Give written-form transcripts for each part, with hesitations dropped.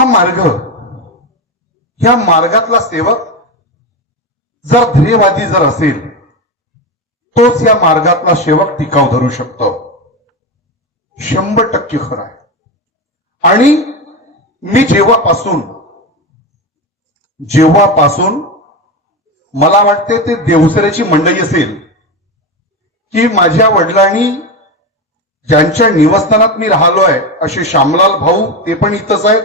हा मार्ग, ह्या मार्गातला सेवक जर ध्येयवादी जर असेल तोच या मार्गातला सेवक टिकाव धरू शकतो. 100% खरं आहे. आणि मी जेव्हापासून मला वाटते ते देवसरेची मंडळी असेल की माझ्या वडिलांनी ज्यांच्या निवासस्थानात मी राहिलो आहे असे श्यामलाल भाऊ ते पण इथंच आहेत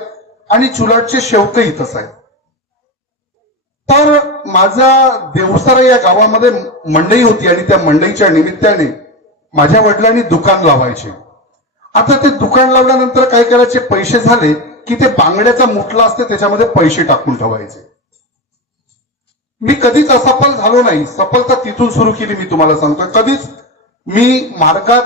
आणि चुलाटचे शेवटे इथंच आहेत. तर माझा देवसरा या गावामध्ये मंडई होती आणि त्या मंडईच्या निमित्ताने माझ्या वडिलांनी दुकान लावायचे. आता ते दुकान लावल्यानंतर काय करायचे, पैसे झाले की ते बांगड्याचा मुठला असते त्याच्यामध्ये पैसे टाकून ठेवायचे. मी कधीच असफल झालो नाही. सफलता तिथून सुरू केली. मी तुम्हाला सांगतोय कधीच मी मार्गात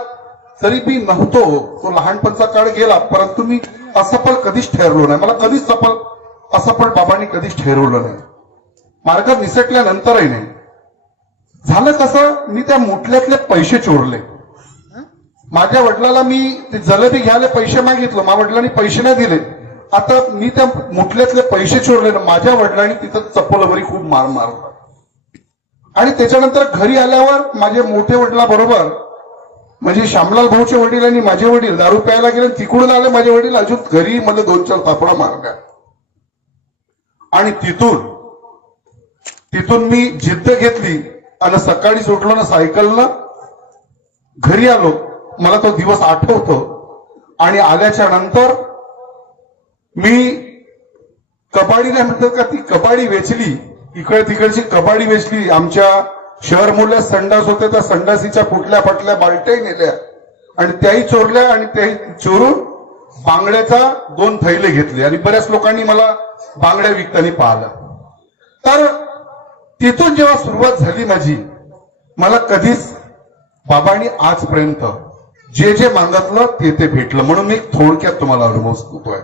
जरी मी नव्हतो, तो लहानपणचा काळ गेला, परंतु मी असफल कधीच ठरलो नाही. मला कधीच असफल बाबांनी कधीच ठरवलं नाही. मार्गात निसटल्यानंतरही नाही. झालं कसं, मी त्या मुठल्यातले पैसे चोरले. माझ्या वडिलाला मी जलेबी घ्यायला पैसे मागितलं, माझ्या वडिलांनी पैसे नाही दिले. आता मी त्या मुठल्यातले पैसे चोरले ना, माझ्या वडिलांनी तिथं चप्पलवरी खूप मार मारला. आणि त्याच्यानंतर घरी आल्यावर माझे मोठे वडिलाबरोबर म्हणजे श्यामलाल भाऊचे वडील आणि माझे वडील दारू प्यायला गेले. तिकडून आले माझे वडील, अजून घरी मला 2-4 तापडा मारल्या. आणि तिथून मी जिद्द घेतली आणि सकाळी सुटलो ना सायकलनं घरी आलो. मला तो दिवस आठवतो. आणि आल्याच्या नंतर मी कबाडी नाही म्हणतात का, ती कबाडी वेचली, इकडे तिकडची कबाडी वेचली. आमच्या शहर मूल्य संडास होते, त्या संडासीच्या फुटल्या फटल्या बालट्याही नेल्या आणि त्याही चोरल्या. आणि त्याही चोरून बांगड्याचा 2 थैले घेतले आणि बऱ्याच लोकांनी मला बांगड्या विकताना पाहिलं. तर तिथून जेव्हा सुरुवात झाली माझी, मला कधीच बाबांनी आजपर्यंत जे मागितलं ते भेटलं. म्हणून मी थोडक्यात तुम्हाला अनुभव सांगतोय.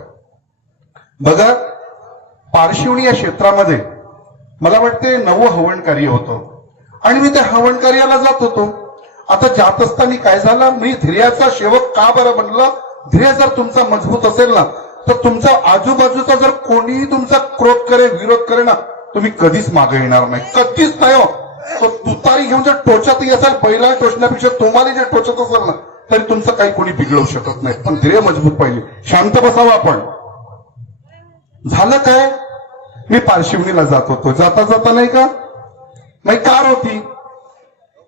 बघा, पारशिवनी या क्षेत्रामध्ये मला वाटते 9 हवन कार्य होतं आणि मी त्या हवन कार्याला जात होतो. आता जात असताना काय झालं, मी ध्येयाचा सेवक का बरं बनला. ध्येय जर तुमचा मजबूत असेल ना, तर तुमचा आजूबाजूचा जर कोणीही तुमचा क्रोध करे, विरोध करे ना, तुम्ही कधीच मागे येणार नाही. कधीच नाही हो. तुतारी घेऊन जर टोचतही असाल, पहिला टोचण्यापेक्षा तुम्हाला जे टोचत असेल ना, तरी तुमचं काही कोणी बिघडवू शकत नाही. पण ध्येय मजबूत पाहिजे. शांत बसावं आपण. झालं काय, मी पारशिवनीला जात होतो. जाता नाही का, माझी कार होती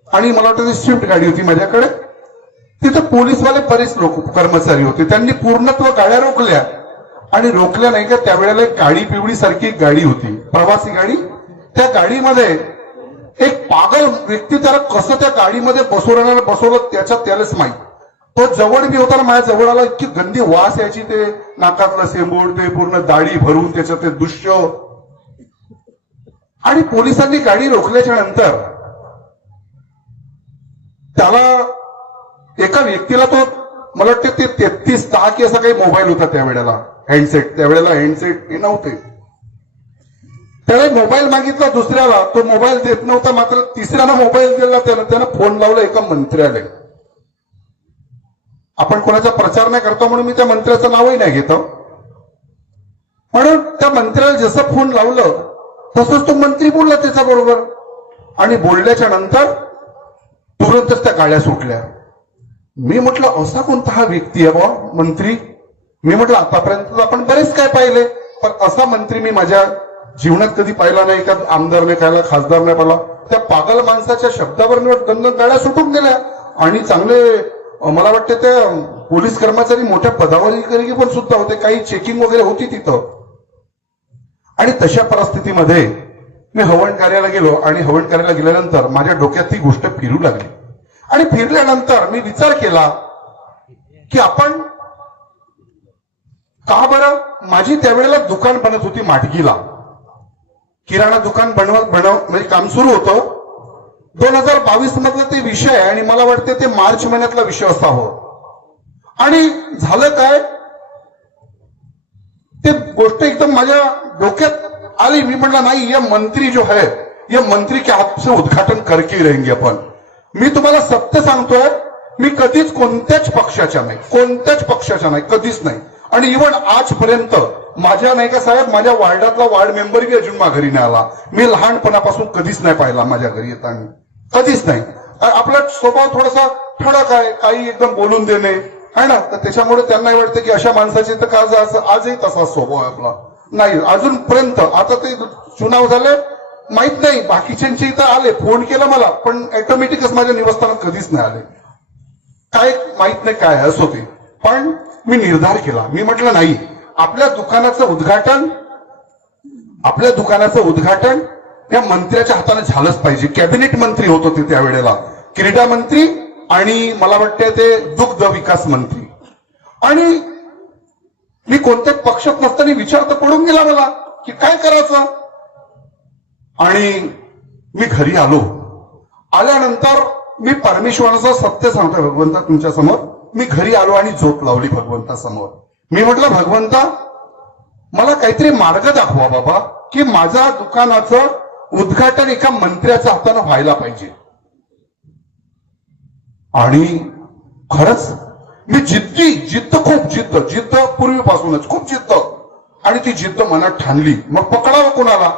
आणि मला वाटतं स्विफ्ट गाडी होती माझ्याकडे. तिथे पोलीसवाले बरेच लोक कर्मचारी होते. त्यांनी पूर्णत्व गाड्या रोखल्या आणि रोखल्या नाही का, त्यावेळेला एक गाडी पिवळी सारखी गाडी होती, प्रवासी गाडी. त्या गाडीमध्ये एक पागल व्यक्ती त्याला कसं त्या गाडीमध्ये बसवलं त्यालाच माहित. तो जवळ मी होता ना, माझ्या जवळ आला, इतकी गंदी वास यायची, ते नाकातलं सेंबूड, ते पूर्ण दाढी भरून त्याचं ते दृश्य. आणि पोलिसांनी गाडी रोखल्याच्या नंतर त्याला एका व्यक्तीला, तो मला वाटतं ते 3310 की असा काही मोबाईल होता त्यावेळेला, हँडसेट. त्यावेळेला हँडसेट हे नव्हते. त्याला मोबाईल मागितला दुसऱ्याला, तो मोबाईल देत नव्हता. मात्र तिसऱ्याला मोबाईल दिला त्यानं फोन लावला एका मंत्र्याला. आपण कोणाचा प्रचार नाही करतो म्हणून मी त्या मंत्र्याचं नावही नाही घेतो. म्हणून त्या मंत्र्याला जसं फोन लावलं तसंच तो मंत्री बोलला त्याच्याबरोबर. आणि बोलल्याच्या नंतर तुरंतच त्या गाड्या सुटल्या. मी म्हटलं असा कोणता हा व्यक्ती आहे बा मंत्री. मी म्हटलं आतापर्यंत आपण बरेच काय पाहिले, पण असा मंत्री मी माझ्या जीवनात कधी पाहिला नाही. का आमदार नाही पाहिला, खासदार नाही पाहिला. त्या पागल माणसाच्या शब्दावर गाड्या सुटून गेल्या. आणि चांगले मला वाटतं त्या पोलीस कर्मचारी मोठ्या पदाधिकारी पण सुद्धा होते, काही चेकिंग वगैरे होती तिथं. आणि तशा परिस्थितीमध्ये मी हवन कार्याला गेलो आणि हवन कार्याला गेल्यानंतर माझ्या डोक्यात ती गोष्ट फिरू लागली. आणि फिरल्यानंतर मी विचार केला की आपण का बरं, माझी त्यावेळेला दुकान बनत होती माटगीला, किराणा दुकान म्हणजे काम सुरू होतं. 2022 मधला ते विषय आहे आणि मला वाटते ते मार्च महिन्यातला विषय असावं. आणि झालं काय, ते गोष्ट एकदम माझ्या डोक्यात आली. मी म्हटलं नाही, ये मंत्री जो है, ये मंत्री के हाथ से उद्घाटन करके रहेंगे आपण. मी तुम्हाला सत्य सांगतोय, मी कधीच कोणत्याच पक्षाच्या नाही, कधीच नाही. आणि इव्हन आजपर्यंत माझ्या नाही का साहेब, माझ्या वार्डातला वार्ड मेंबर बी अजून घरी नाही आला. मी लहानपणापासून कधीच नाही पाहिला माझ्या घरी येताना, कधीच नाही. आपला स्वभाव थोडासा ठळक आहे, काही एकदम बोलून देणे आहे ना, तर त्याच्यामुळे त्यांना वाटतं की अशा माणसाचे तर का आजही तसा स्वभाव आहे आपला. नाही अजूनपर्यंत, आता ते चुनाव झाले माहित नाही, बाकीच्यांचे इथं आले, फोन केला मला, पण ऑटोमॅटिकच माझ्या निवासस्थानात कधीच नाही आले. काय माहित नाही काय असं होते. पण मी निर्धार केला, मी म्हटलं नाही, आपल्या दुकानाचं उद्घाटन या मंत्र्याच्या हाताने झालंच पाहिजे. कॅबिनेट मंत्री होत होते त्यावेळेला, क्रीडा मंत्री आणि मला वाटतं ते दुग्ध विकास मंत्री. आणि मी कोणत्याच पक्षात नसताना विचार तर पडून गेला मला की काय करायचं. आणि मी घरी आलो. आल्यानंतर मी परमेश्वराचं सत्य सांगतो भगवंता तुमच्या समोर. मी घरी आलो आणि झोप लावली भगवंतासमोर. मी म्हटलं भगवंता मला काहीतरी मार्ग दाखवा बाबा, की माझ्या दुकानाचं उद्घाटन एका मंत्र्याच्या हाताने व्हायला पाहिजे. आणि खरंच मी जिद्द पूर्वीपासूनच खूप जिद्द, आणि ती जिद्द मनात ठाणली. मग पकडावं कोणाला,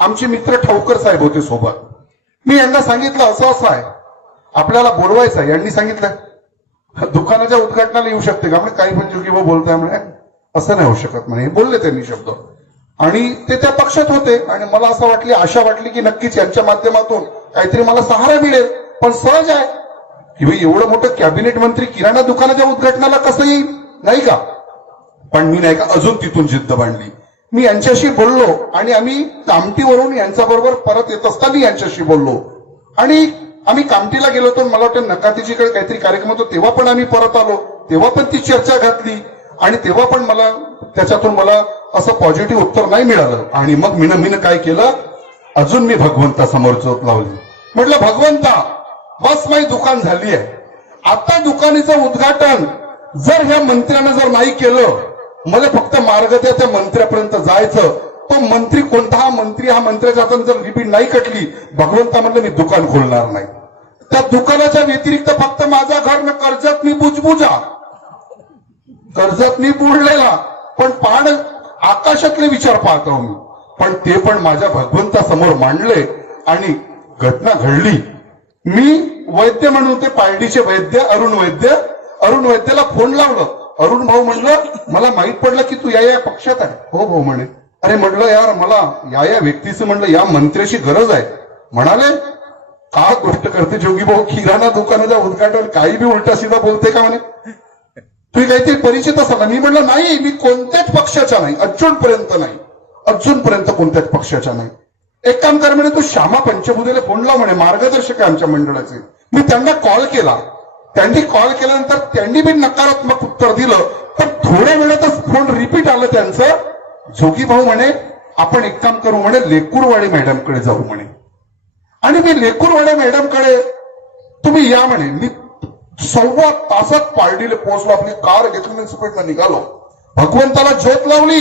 आमचे मित्र ठाऊकर साहेब होते सोबत. मी यांना सांगितलं असं आहे, आपल्याला बोलवायचं आहे. यांनी सांगितलं दुकानाच्या उद्घाटनाला येऊ शकते का, म्हणजे काही पण जोगी बोलताय म्हणे, असं नाही होऊ शकत म्हणे, बोलले त्यांनी शब्द. आणि ते त्या पक्षात होते आणि मला असं आशा वाटली की नक्कीच यांच्या माध्यमातून काहीतरी मला सहारा मिळेल. पण सहज आहे की भाई एवढं मोठं कॅबिनेट मंत्री किराणा दुकानाच्या उद्घाटनाला कसं येईल, नाही का. पण मी नाही का अजून तिथून जिद्द बांधली. मी यांच्याशी बोललो आणि आम्ही कामठीवरून यांच्याबरोबर परत येत असताना यांच्याशी बोललो. आणि आम्ही कामठीला गेलो होतो, मला वाटतं नकातीजीकडे काहीतरी कार्यक्रम होतो, तेव्हा पण आम्ही परत आलो, तेव्हा पण ती चर्चा घातली. आणि तेव्हा पण मला त्याच्यातून असं पॉझिटिव्ह उत्तर नाही मिळालं. आणि मग मीनं काय केलं, अजून मी भगवंतासमोर झोप लावली. म्हटलं भगवंता बस माझी दुकान झाली आहे, आता दुकानाचं उद्घाटन जर ह्या मंत्र्यानं जर नाही केलं, मला फक्त मार्ग द्या त्या मंत्र्यापर्यंत जायचं. तो मंत्री कोणता, हा मंत्र्याच्या हाताने जर रिपीट नाही कटली, भगवंता म्हणलं मी दुकान खोलणार नाही. त्या दुकानाच्या व्यतिरिक्त फक्त माझा घर न कर्जत मी बुडलेला, पण पाण आकाशातले विचार पाहतो मी. पण ते पण माझ्या भगवंतासमोर मांडले आणि घटना घडली. मी वैद्य म्हणून ते पारडीचे वैद्य अरुण वैद्यला फोन लावलं. अरुण भाऊ म्हणलं मला माहित पडलं की तू या पक्षात आहे. हो भाऊ म्हणे. अरे म्हटलं यार मला या व्यक्तीचं म्हणलं या मंत्र्याची गरज आहे. म्हणाले का गोष्ट करते जोगी भाऊ, किराणा दुकानाच्या उद्घाटन काही बी उलटा सीधा बोलते का म्हणे, तुम्ही काहीतरी परिचित असाल. मी म्हटलं नाही, मी कोणत्याच पक्षाचा नाही, अजूनपर्यंत कोणत्याच पक्षाचा नाही. एक काम कर म्हणे, तू श्यामा पंचभूतेला फोन लाव म्हणे, मार्गदर्शक आहे आमच्या मंडळाचे. मी त्यांना कॉल केला. त्यांनी कॉल केल्यानंतर त्यांनी बी नकारात्मक उत्तर दिलं. पण थोड्या वेळातच फोन रिपीट आलं त्यांचं. जोगी भाऊ म्हणे आपण एक काम करू म्हणे, लेकुरवाडे मॅडमकडे जाऊ म्हणे. आणि मी लेकुरवाडे मॅडमकडे तुम्ही या म्हणे. मी 1.25 तासात पारडीला पोहोचलो, आपली कार घेतली स्पीडला निघालो. भगवंताला झोप लावली,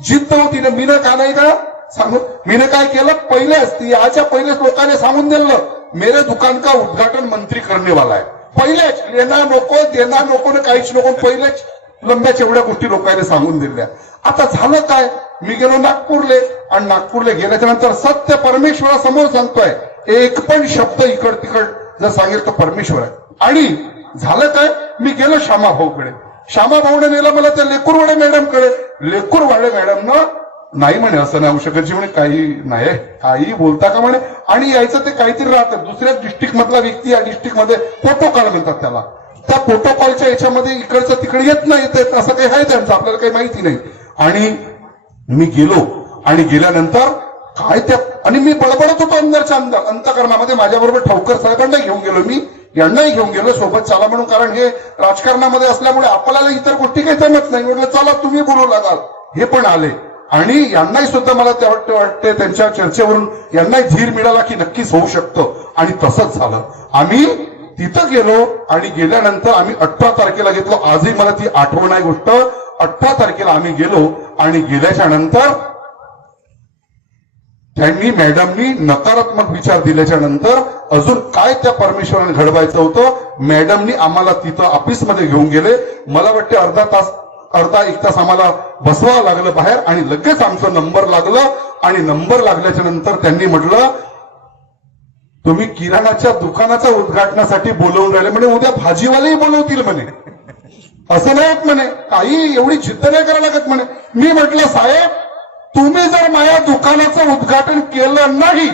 जिद्द होती ना. मीनं का नाही का सांगू, मीनं काय केलं, पहिलेच लोकांनी सांगून दिलं मेरे दुकान का उद्घाटन मंत्री करने वाला है. पहिलेच लेना नको देना नको ना काहीच नको, पहिलेच लंब्याच एवढ्या गोष्टी लोकांनी सांगून दिल्या. आता झालं काय, मी गेलो नागपूरले आणि नागपूरला गेल्याच्या नंतर सत्य परमेश्वरासमोर सांगतोय, एक पण शब्द इकड तिकड जर सांगेल तर परमेश्वर आहे. आणि झालं काय, मी गेलो श्यामा भाऊकडे. श्यामा भाऊने नेला मला त्या लेकुरवाडे मॅडमकडे. लेकुरवाडे मॅडमनं नाही म्हणे असं नाही होऊ शकत जी म्हणे, काही नाही काही बोलता का म्हणे. आणि यायचं ते काहीतरी राहतं, दुसऱ्याच डिस्ट्रिक्ट मधला व्यक्ती या डिस्ट्रिक्ट मध्ये प्रोटोकॉल म्हणतात त्याला. त्या प्रोटोकॉलच्या याच्यामध्ये इकडचं तिकडे येत नाही, असं काही आहे त्यांचं, आपल्याला काही माहिती नाही. आणि मी गेलो आणि गेल्यानंतर काय त्या, आणि मी बडबडत होतो अंदरच्या अंतकरणामध्ये. माझ्याबरोबर ठाऊकर साहेबांना घेऊन गेलो, मी यांनाही घेऊन गेलो सोबत चला म्हणून, कारण हे राजकारणामध्ये असल्यामुळे आपल्याला इतर गोष्टी काही जमत नाही. म्हटलं चला तुम्ही बोलू लागाल. हे पण आले आणि यांनाही सुद्धा मला वाटते त्यांच्या चर्चेवरून यांनाही धीर मिळाला की नक्कीच होऊ शकतं. आणि तसंच झालं. आम्ही तिथं गेलो आणि गेल्यानंतर आम्ही 18 तारखेला घेतलो. आजही मला ती आठवण आहे गोष्ट. 18 तारखेला आम्ही गेलो आणि गेल्याच्या नंतर त्यांनी मॅडमनी नकारात्मक विचार दिल्याच्या नंतर अजून काय त्या परमेश्वराने घडवायचं होतं, मॅडमनी आम्हाला तिथं ऑफिसमध्ये घेऊन गेले. मला वाटते अर्धा तास अर्धा एक तास आम्हाला बसवावं लागलं बाहेर आणि लगेच आमचा नंबर लागलं आणि नंबर लागल्याच्या नंतर त्यांनी म्हटलं तुम्ही किराणाच्या दुकानाच्या उद्घाटनासाठी बोलवून राहिले म्हणे, उद्या भाजीवालेही बोलवतील म्हणे, असं नाहीत म्हणे, काही एवढी जिद्द नाही करायला लागत म्हणे. मी म्हटलं साहेब तुम्ही जर माझ्या दुकानाचं उद्घाटन केलं नाही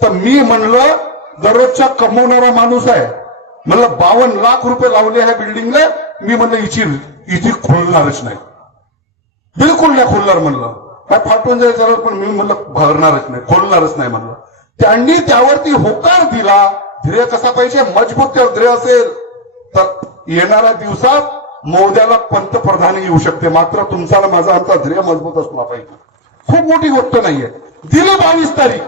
तर मी म्हणलं दररोजच्या कमवणारा माणूस आहे, म्हणलं 52 लाख रुपये लावले ह्या बिल्डिंगला, मी म्हणलं इथे खोलणारच नाही, बिलकुल नाही खोलणार म्हणलं, काय फाटून जायचं पण मी म्हणलं भरणारच नाही, खोलणारच नाही म्हणलं. त्यांनी त्यावरती होकार दिला. ध्येय कसा पाहिजे, मजबूत ध्येय असेल तर येणाऱ्या दिवसात मोद्याला पंतप्रधान येऊ शकते, मात्र तुमचा माझा आमचा ध्येय मजबूत असला पाहिजे. खूप मोठी गोष्ट नाहीये. दिली 22 तारीख,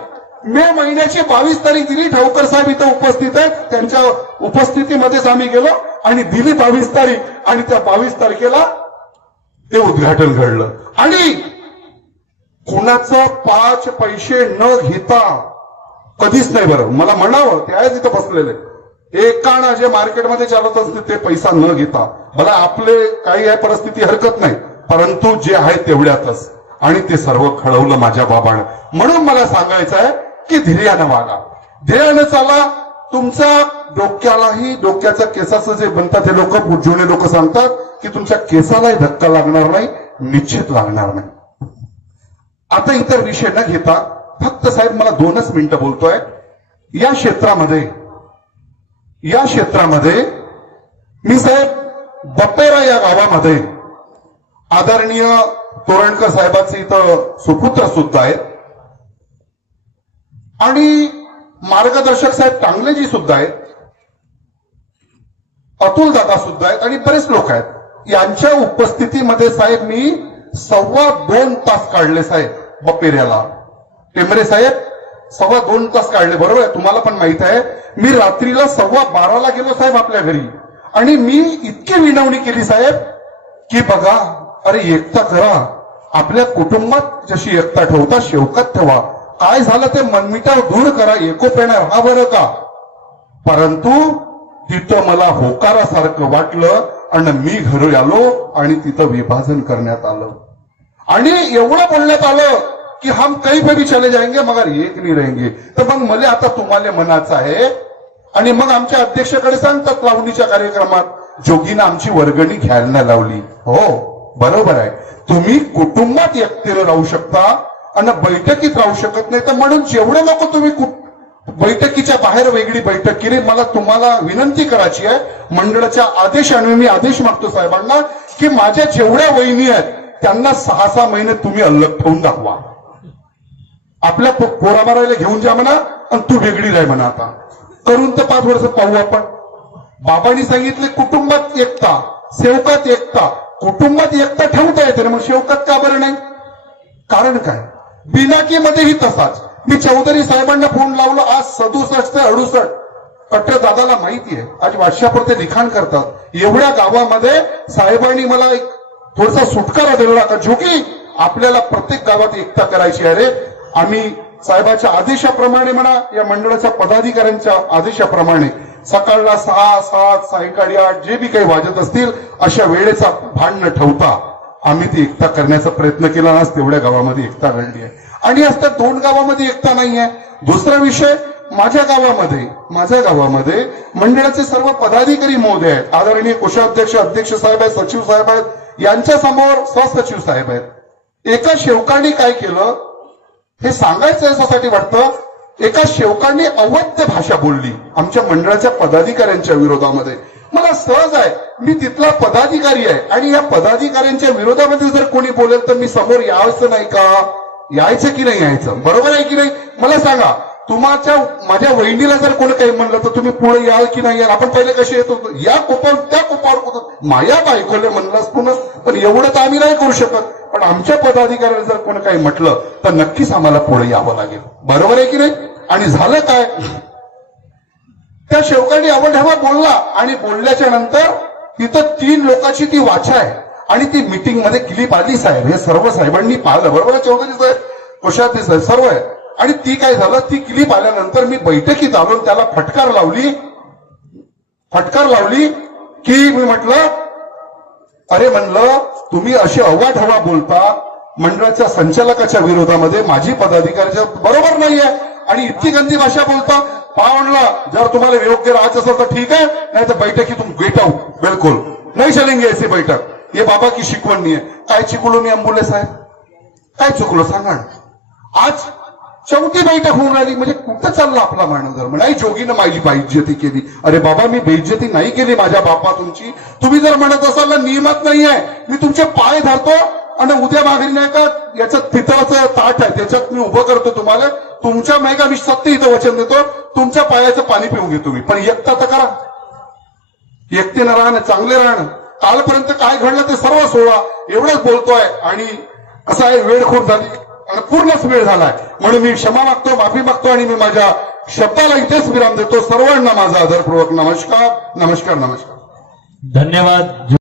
मे महिन्याची 22 तारीख दिली. ठाऊकर साहेब इथं उपस्थित आहेत, त्यांच्या उपस्थितीमध्येच आम्ही गेलो आणि दिली 22 तारीख आणि त्या 22 तारखेला ते उद्घाटन घडलं. आणि कुणाचं 5 पैसे न घेता कधीच नाही, बरं मला म्हणावं ते आहे तिथं बसलेले, एकाना जे मार्केटमध्ये चालत असते ते पैसा न घेता, मला आपले काही आहे परिस्थिती हरकत नाही, परंतु जे आहे तेवढ्यातच, आणि ते सर्व खळवलं माझ्या बाबानं. म्हणून मला सांगायचं आहे की धैर्यानं वागा, धैर्यानं चाला. तुमच्या डोक्यालाही, डोक्याच्या केसाचं जे बनतात हे लोक, जुने लोक सांगतात की तुमच्या केसालाही धक्का लागणार नाही, निश्चित लागणार नाही. आता इतर विषय न घेता फक्त साहेब मला 2च मिनिटं बोलतोय. या क्षेत्रामध्ये मी साहेब बपेरा या गावामध्ये आदरणीय तोरणकर साहेबांचे इथं सुपुत्र सुद्धा आहेत आणि मार्गदर्शक साहेब टांगलेजी सुद्धा आहेत, अतुल दादा सुद्धा आहेत आणि बरेच लोक आहेत. यांच्या उपस्थितीमध्ये साहेब मी 2.25 तास काढले साहेब बपेऱ्याला. टेंबरे साहेब 2.25 तास काढले, बरोबर आहे, तुम्हाला पण माहित आहे. मी रात्रीला 12:15 गेलो साहेब आपल्या घरी आणि मी इतकी विनवणी केली साहेब की बघा, अरे एकता करा, आपल्या कुटुंबात जशी एकता ठेवता शेवकात ठेवा, काय झालं ते मनमिटाव दूर करा, एकोप्याने राहा बरं का. परंतु तिथं मला होकारासारखं वाटलं आणि मी घरी आलो आणि तिथं विभाजन करण्यात आलं आणि एवढं बोलण्यात आलं की हम कहीं पे भी चले जाएंगे मगर एक नहीं रहेंगे. तर मग मला आता तुम्हाला म्हणायचं आहे, आणि मग आमच्या अध्यक्षाकडे सांगतात लावणीच्या कार्यक्रमात जोगीनं आमची वर्गणी घ्यायला लावली. हो बरोबर आहे, तुम्ही कुटुंबात एकतेनं राहू शकता आणि बैठकीत राहू शकत नाही, तर म्हणून जेवढे लोक तुम्ही बैठकीच्या बाहेर वेगळी बैठक केली, मला तुम्हाला विनंती करायची आहे, मंडळाच्या आदेशाने मी आदेश मागतो साहेबांना की माझ्या जेवढ्या वहिनी आहेत त्यांना 6-6 महिने तुम्ही अलग ठेवून दाखवा. आपल्या पोराबाराला घेऊन जा म्हणा आणि तू वेगळी राह म्हणा. आता करून तर 5 वर्ष पाहू आपण. बाबांनी सांगितले कुटुंबात एकता, सेवकात एकता. कुटुंबात एकता ठेवता येते ना, मग शेवकात का बरं नाही? कारण काय? बिनाकीमध्येही तसाच. मी चौधरी साहेबांना फोन लावलो आज 67 ते 68. कट्टर दादाला माहिती आहे, आज वाटशापूर ते लिखाण करतात. एवढ्या गावामध्ये साहेबांनी मला एक थोडासा सुटकारा दिला का जोगी आपल्याला प्रत्येक गावात एकता करायची आहे रे. आम्ही साहेबाच्या आदेशाप्रमाणे म्हणा, या मंडळाच्या पदाधिकाऱ्यांच्या आदेशाप्रमाणे सकाळला 6, 7, सायंकाळी 8 जे बी काही वाजत असतील अशा वेळेचा भान न ठेवता आम्ही ती एकता करण्याचा प्रयत्न केला. आज तेवढ्या गावामध्ये एकता घडली आहे आणि आज त्या 2 गावामध्ये एकता नाही आहे. दुसरा विषय, माझ्या गावामध्ये मंडळाचे सर्व पदाधिकारी महोदय आहेत, आदरणीय कोषाध्यक्ष, अध्यक्ष साहेब आहेत, सचिव साहेब आहेत, यांच्या समोर सहसचिव साहेब आहेत. एका शेवकांनी काय केलं हे सांगायचं याच्यासाठी वाटतं, एका शेवकांनी अवैध भाषा बोलली आमच्या मंडळाच्या पदाधिकाऱ्यांच्या विरोधामध्ये. मला सहज आहे, मी तिथला पदाधिकारी आहे आणि या पदाधिकाऱ्यांच्या विरोधामध्ये जर कोणी बोलेल तर मी समोर यायचं नाही का? यायचं की नाही यायचं? बरोबर आहे की नाही? मला सांगा, तुमच्या माझ्या वहिनीला जर कोणी काही म्हणलं तर तुम्ही पुढे याल की नाही याल? आपण पहिले कसे येत होतो, या कोपावर त्या कोपावर माया बायकोले म्हणलास पुन्हा, पण एवढं तर आम्ही नाही करू शकत. पण आमच्या पदाधिकाऱ्याला जर कोणी काही म्हटलं तर नक्कीच आम्हाला पुढे यावं लागेल. बरोबर आहे की नाही? आणि झालं काय, त्या शेवकांनी आवडहवा बोलला आणि बोलल्याच्या नंतर तिथं 3 लोकांची ती वाचा आहे आणि ती मीटिंग मध्ये क्लिप आली साहेब. हे सर्व साहेबांनी पाहिलं, बरोबर आहे, चौधरी साहेब, कोषाध्यक्ष साहेब सर्व आहे. आणि ती काय झालं, ती क्लिप आल्यानंतर मी बैठकीत आलो, त्याला फटकार लावली की मी म्हटलं अरे म्हणलं तुम्ही अशी अवाढवा बोलता मंडळाच्या संचालकाच्या विरोधामध्ये माजी पदाधिकाऱ्याच्या बरोबर नाहीये आणि इतकी गंदी भाषा बोलता. म्हणलं जर तुम्हाला योग्य राहायचं असेल तर ठीक आहे, नाही तर बैठकीतून गेट आउट. बिलकुल नाही चलेंगे ऐसी बैठक. ये बाबा की शिकवण नाही आहे. काय चिकलो मी अंबुले साहेब, काय चुकलो सांगा ना. आज चौथी बैठक होऊन राहिली म्हणजे कुठं चाललं आपला महानगर. नाही जोगीनं माझी बेइज्जती केली. अरे बाबा मी बेइज्जती नाही केली माझ्या बापा तुमची. तुम्ही जर म्हणत असाल ना नियमात नाही आहे, मी तुमचे पाय धरतो आणि उद्या मागणी नाही का याचं पितळाचं ताट आहे त्याच्यात मी उभं करतो तुम्हाला. तुमच्या नाही का मी सत्य इथं वचन देतो, तुमच्या पायाचं पाणी पिऊन घेतो मी. पण एकता तर करा, एकतेनं राहणं, चांगले राहणं. कालपर्यंत काय घडलं ते सर्व सोडा एवढंच बोलतोय. आणि कसं आहे वेळ खूप झाली आणि पूर्णच वेळ झालाय म्हणून मी क्षमा मागतो, माफी मागतो आणि मी माझ्या शब्दाला इथेच विराम देतो. सर्वांना माझा आदरपूर्वक नमस्कार, नमस्कार, नमस्कार. धन्यवाद.